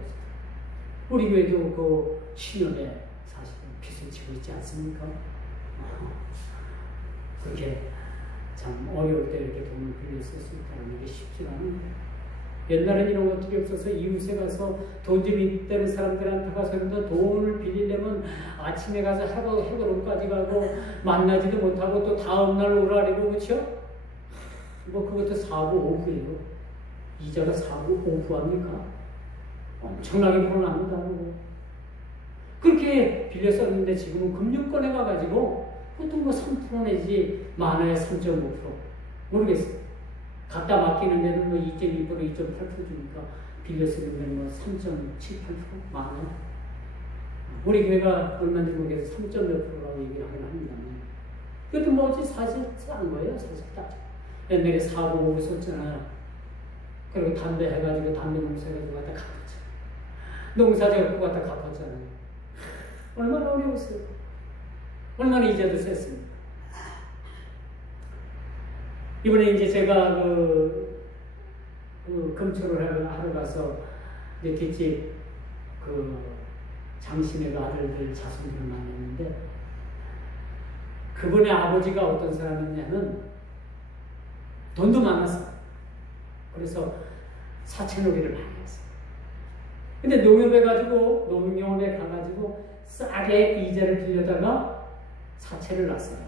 우리 교회도 그 신협에 사실은 빚을 지고 있지 않습니까? 그렇게 참 어려울 때 이렇게 돈을 빌려 쓸 수 있다는 게 쉽지 않은데 옛날엔 이런 것들이 없어서 이웃에 가서 돈 좀 있다는 사람들한테 가서 돈을 빌리려면 아침에 가서 해거름까지 가고 만나지도 못하고 또 다음날 오라리고 그렇죠? 뭐 그것도 4부 5부예요. 이자가 4부 5부 합니까? 엄청나게 불어납니다. 그렇게 빌려 썼는데 지금은 금융권에 가가지고 보통 뭐 3% 내지 많아야 3.5% 모르겠어요. 갖다 맡기는데는 뭐 2.2%, 2.8% 주니까 빌려 쓰는 데는 뭐 3.7, 8% 많아요. 우리 교회가 얼마인지 모르겠어서 3.몇 %라고 얘기를 하긴 합니다. 그것도 뭐지 사실 싼 거예요. 사실 따져. 옛날에 4부 5부 썼잖아요. 그리고 담배 해가지고 담배 농사 해가지고 갖다 갚았죠. 농사 지었고 갖다 갚았잖아요. 얼마나 어려웠어요. 얼마나 이자도 셌습니까? 이번에 이제 제가 금초를 하러 가서 이제 뒷집 장신의 아들들 자손들을 만났는데 그분의 아버지가 어떤 사람이냐면 돈도 많았어요. 그래서 사채놀이를 많이 했어요. 근데 농협에 가가지고 싸게 이자를 빌려다가 사채를 놨어요.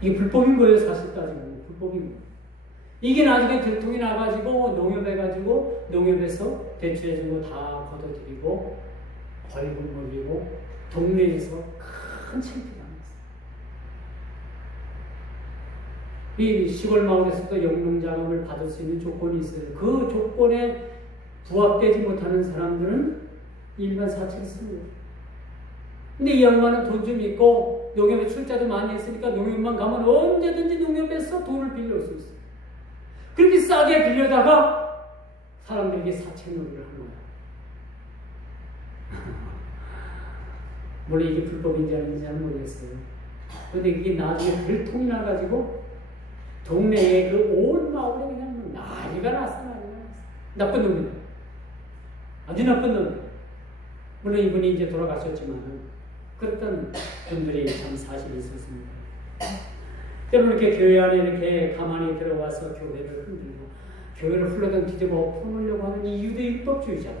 이게 불법인 거예요, 사실 따지면. 불법인 거예요. 이게 나중에 들통이 나가지고 농협에서 대출해준 거 다 걷어들이고 벌금 물리고 동네에서 큰 창피가 났어요. 이 시골 마을에서도 영농자금을 받을 수 있는 조건이 있어요. 그 조건에 부합되지 못하는 사람들은 일반 사채를 씁니다. 근데 이 양반은 돈 좀 있고 농협에 출자도 많이 했으니까 농협만 가면 언제든지 농협에서 돈을 빌릴 수 있어요. 그렇게 싸게 빌려다가 사람들에게 사채놀이를 하는 거야. 물론 이게 불법인지 아닌지는 모르겠어요. 그런데 이게 나중에 들통이 나가지고 동네에 온 마을에 그냥 난리가 났어. 나쁜 놈이다. 아주 나쁜 놈. 물론 이분이 이제 돌아가셨지만 그랬던 분들이 참 사실이 있었습니다. 여러분 이렇게 교회 안에 이렇게 가만히 들어와서 교회를 흔들고 교회를 흘러던 뒤집어 엎어놓으려고 하는 이 유대율법주의자들,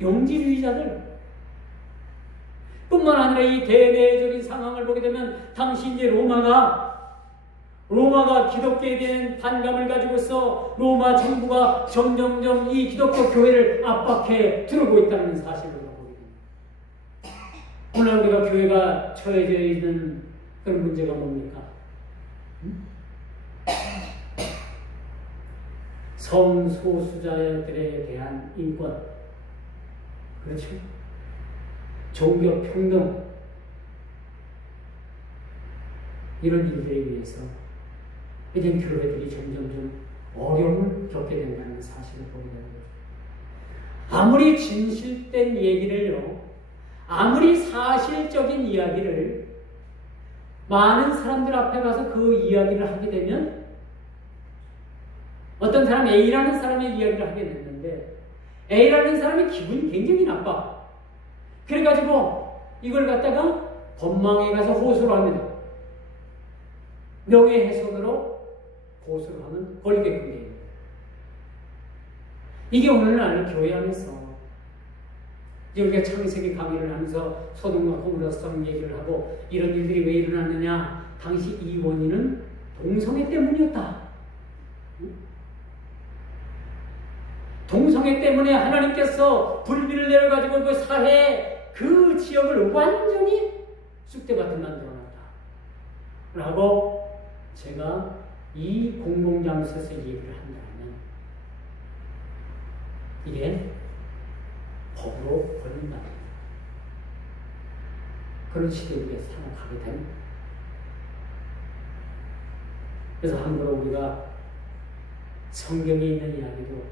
영지주의자들 뿐만 아니라 이 대내적인 상황을 보게 되면 당시 이제 로마가 기독교에 대한 반감을 가지고서 로마 정부가 점점점 이 기독교 교회를 압박해 들어오고 있다는 사실을 보게 됩니다. 오늘 우리가 교회가 처해져 있는 그런 문제가 뭡니까? 성소수자들에 대한 인권, 그렇죠? 종교 평등, 이런 일들에 위해서 이제 교회들이 점점 어려움을 겪게 된다는 사실을 보게 되는 거죠. 아무리 진실된 얘기를요, 아무리 사실적인 이야기를 많은 사람들 앞에 가서 그 이야기를 하게 되면 어떤 사람 A라는 사람의 이야기를 하게 됐는데 A라는 사람의 기분이 굉장히 나빠. 그래가지고 이걸 갖다가 법망에 가서 호소를 합니다. 명예훼손으로 고소를 하면 벌게끔 됩니다. 이게 오늘날 교회 안에서 이제 우리가 창세기 강의를 하면서 소돔과 고모라성 얘기를 하고 이런 일들이 왜 일어났느냐? 당시 이 원인은 동성애 때문이었다. 동성애 때문에 하나님께서 불비를 내려가지고 그 사회, 그 지역을 완전히 쑥대밭을 만들어놨다. 라고 제가 이 공공장소에서 예배를 한다면 이게 법으로 걸린다. 그런 시대에 우리가 살아가게 됩니다. 그래서 함부로 우리가 성경에 있는 이야기도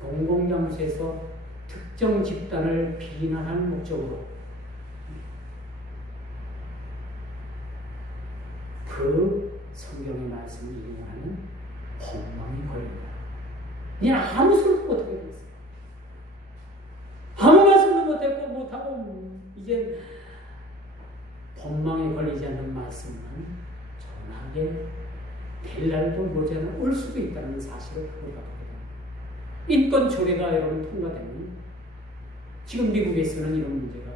공공장소에서 특정 집단을 비난하는 목적으로 그 성경의 말씀을 인용하는 법망이 걸린다. 이제 아무 소리도 못하게 됐어요. 아무 말씀도 못했고 못하고 이제 법망에 걸리지 않는 말씀은 전하게 될 날도 모자라 올 수도 있다는 사실을 우리가 보게 됩니다. 인권 조례가 여러분 통과되면 지금 미국에서는 이런 문제가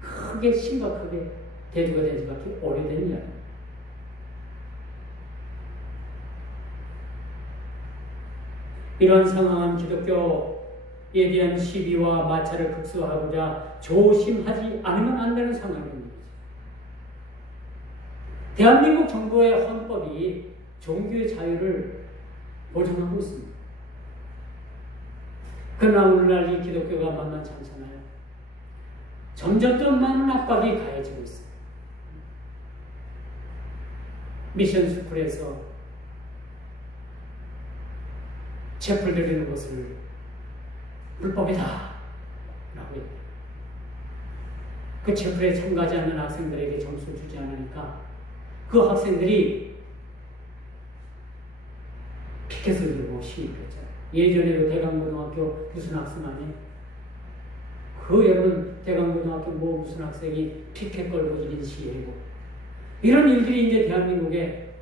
크게 심각하게 대두가 된 지밖에 오래된 이야기입니다. 이런 상황은 기독교에 대한 시비와 마찰을 극소화하고자 조심하지 않으면 안 되는 상황입니다. 대한민국 정부의 헌법이 종교의 자유를 보장하고 있습니다. 그러나 오늘날 이 기독교가 만만치 않잖아요. 점점점 많은 압박이 가해지고 있어요. 미션 스쿨에서 채플 드리는 것을 불법이다 라고 했대요. 그 채플에 참가하지 않는 학생들에게 점수를 주지 않으니까 그 학생들이 피켓을 들고 시위했잖아요. 예전에도 대강고등학교 무슨 학생하니 여러분 대강고등학교 무슨 학생이 피켓 걸고 이긴 시위고 이런 일들이 이제 대한민국에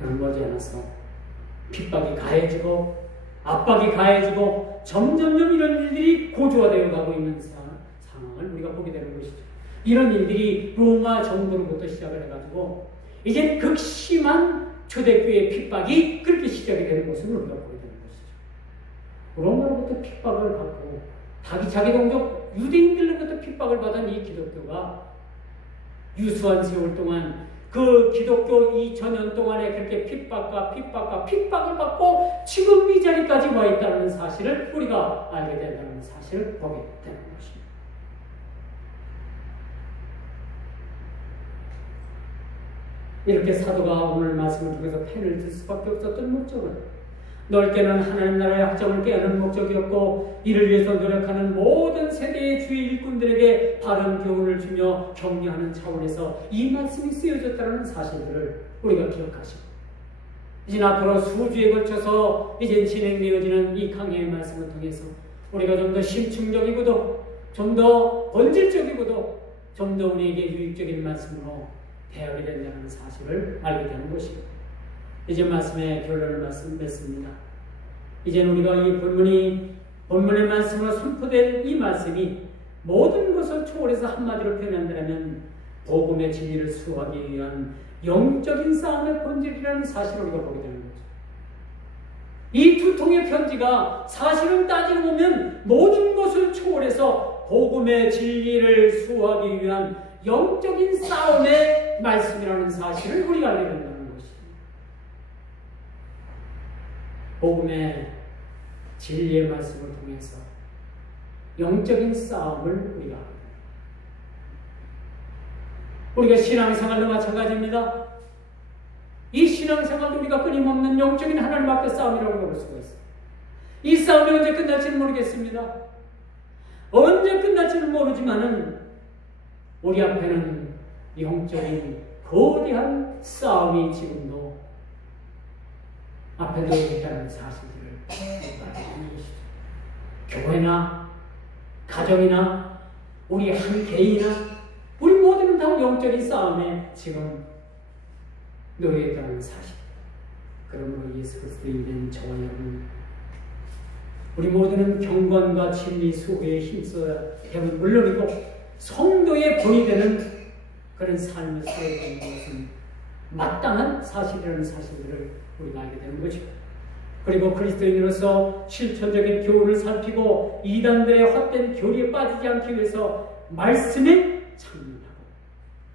머지않아서 핍박이 가해지고 압박이 가해지고 점점점 이런 일들이 고조화되어 가고 있는 상황을 우리가 보게 되는 것이죠. 이런 일들이 로마 정부로부터 시작을 해가지고 이제 극심한 초대교회의 핍박이 그렇게 시작이 되는 것을 우리가 보게 되는 것이죠. 로마로부터 핍박을 받고 자기 동족 유대인들로부터 핍박을 받은 이 기독교가 유수한 세월 동안 그 기독교 2000년 동안에 그렇게 핍박을 받고 지금 이 자리까지 와 있다는 사실을 우리가 알게 된다는 사실을 보게 되는 것입니다. 이렇게 사도가 오늘 말씀을 통해서 펜을 들 수밖에 없었던 목적은 넓게는 하나님 나라의 확장을 깨하는 목적이었고 이를 위해서 노력하는 모든 세대의 주의 일꾼들에게 바른 교훈을 주며 격려하는 차원에서 이 말씀이 쓰여졌다는 사실들을 우리가 기억하시고 이제 앞으로 수주에 걸쳐서 이제 진행되어지는 이 강해의 말씀을 통해서 우리가 좀 더 심층적이고도 좀 더 본질적이고도 좀 더 우리에게 유익적인 말씀으로 대하게 된다는 사실을 알게 되는 것입니다. 이제 말씀의 결론을 맺습니다. 이제 우리가 이 본문의 말씀으로 선포된 이 말씀이 모든 것을 초월해서 한마디로 표현한다면 복음의 진리를 수호하기 위한 영적인 싸움의 본질이라는 사실을 우리가 보게 되는 거죠. 이 두 통의 편지가 사실은 따지고 보면 모든 것을 초월해서 복음의 진리를 수호하기 위한 영적인 싸움의 말씀이라는 사실을 우리가 알게 된다는 것입니다. 복음의 진리의 말씀을 통해서 영적인 싸움을 우리가 합니다. 우리가 신앙생활도 마찬가지입니다. 이 신앙생활도 우리가 끊임없는 영적인 하나님 앞에 싸움이라고 볼 수가 있어요. 이 싸움이 언제 끝날지는 모르겠습니다. 언제 끝날지는 모르지만은 우리 앞에는 영적인 거대한 싸움이 지금도 앞에 놓여 있다는 사실들을 알게 되는 것이죠. 교회나 가정이나 우리 한 개인이나 우리 모두는 다 영적인 싸움에 지금 놓여 있다는 사실. 그러므로 예수 그리스도의 이된 저와 여러분, 우리 모두는 경건과 진리 수호에 힘써야 되는 물론이고 성도의 본이 되는 그런 삶을 살아야 되는 것은 마땅한 사실이라는 사실들을 우리가 알게 되는 것이고, 그리고 그리스도인으로서 실천적인 교훈을 살피고 이단들의 헛된 교리에 빠지지 않기 위해서 말씀에 참여하고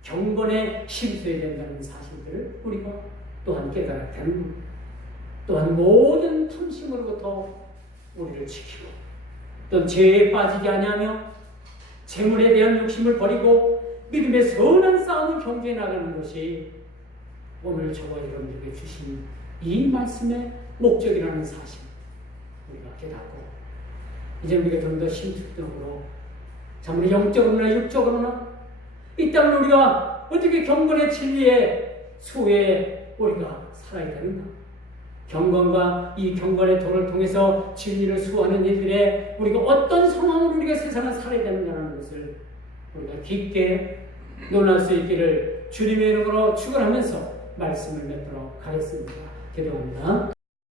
경건에 힘써야 된다는 사실들을 우리가 또한 깨달아야 되는 겁니다. 또한 모든 탐심으로부터 우리를 지키고 또 죄에 빠지지 아니하며 재물에 대한 욕심을 버리고 믿음의 선한 싸움을 경주해 나가는 것이 오늘 저와 여러분들에게 주신 이 말씀의 목적이라는 사실 우리가 깨닫고 이제 우리가 좀 더 심층적으로 참으로 영적으로나 육적으로나 이 땅을 우리가 어떻게 경건의 진리의 수호에 우리가 살아야 되는가? 경건과 이 경건의 도를 통해서 진리를 수호하는 일들에 우리가 어떤 상황으로 우리가 세상을 살아야 되는가라는 것을 우리가 깊게 논할 수 있기를 주님의 이름으로 축원하면서 말씀을 맺도록 하겠습니다. 기도합니다.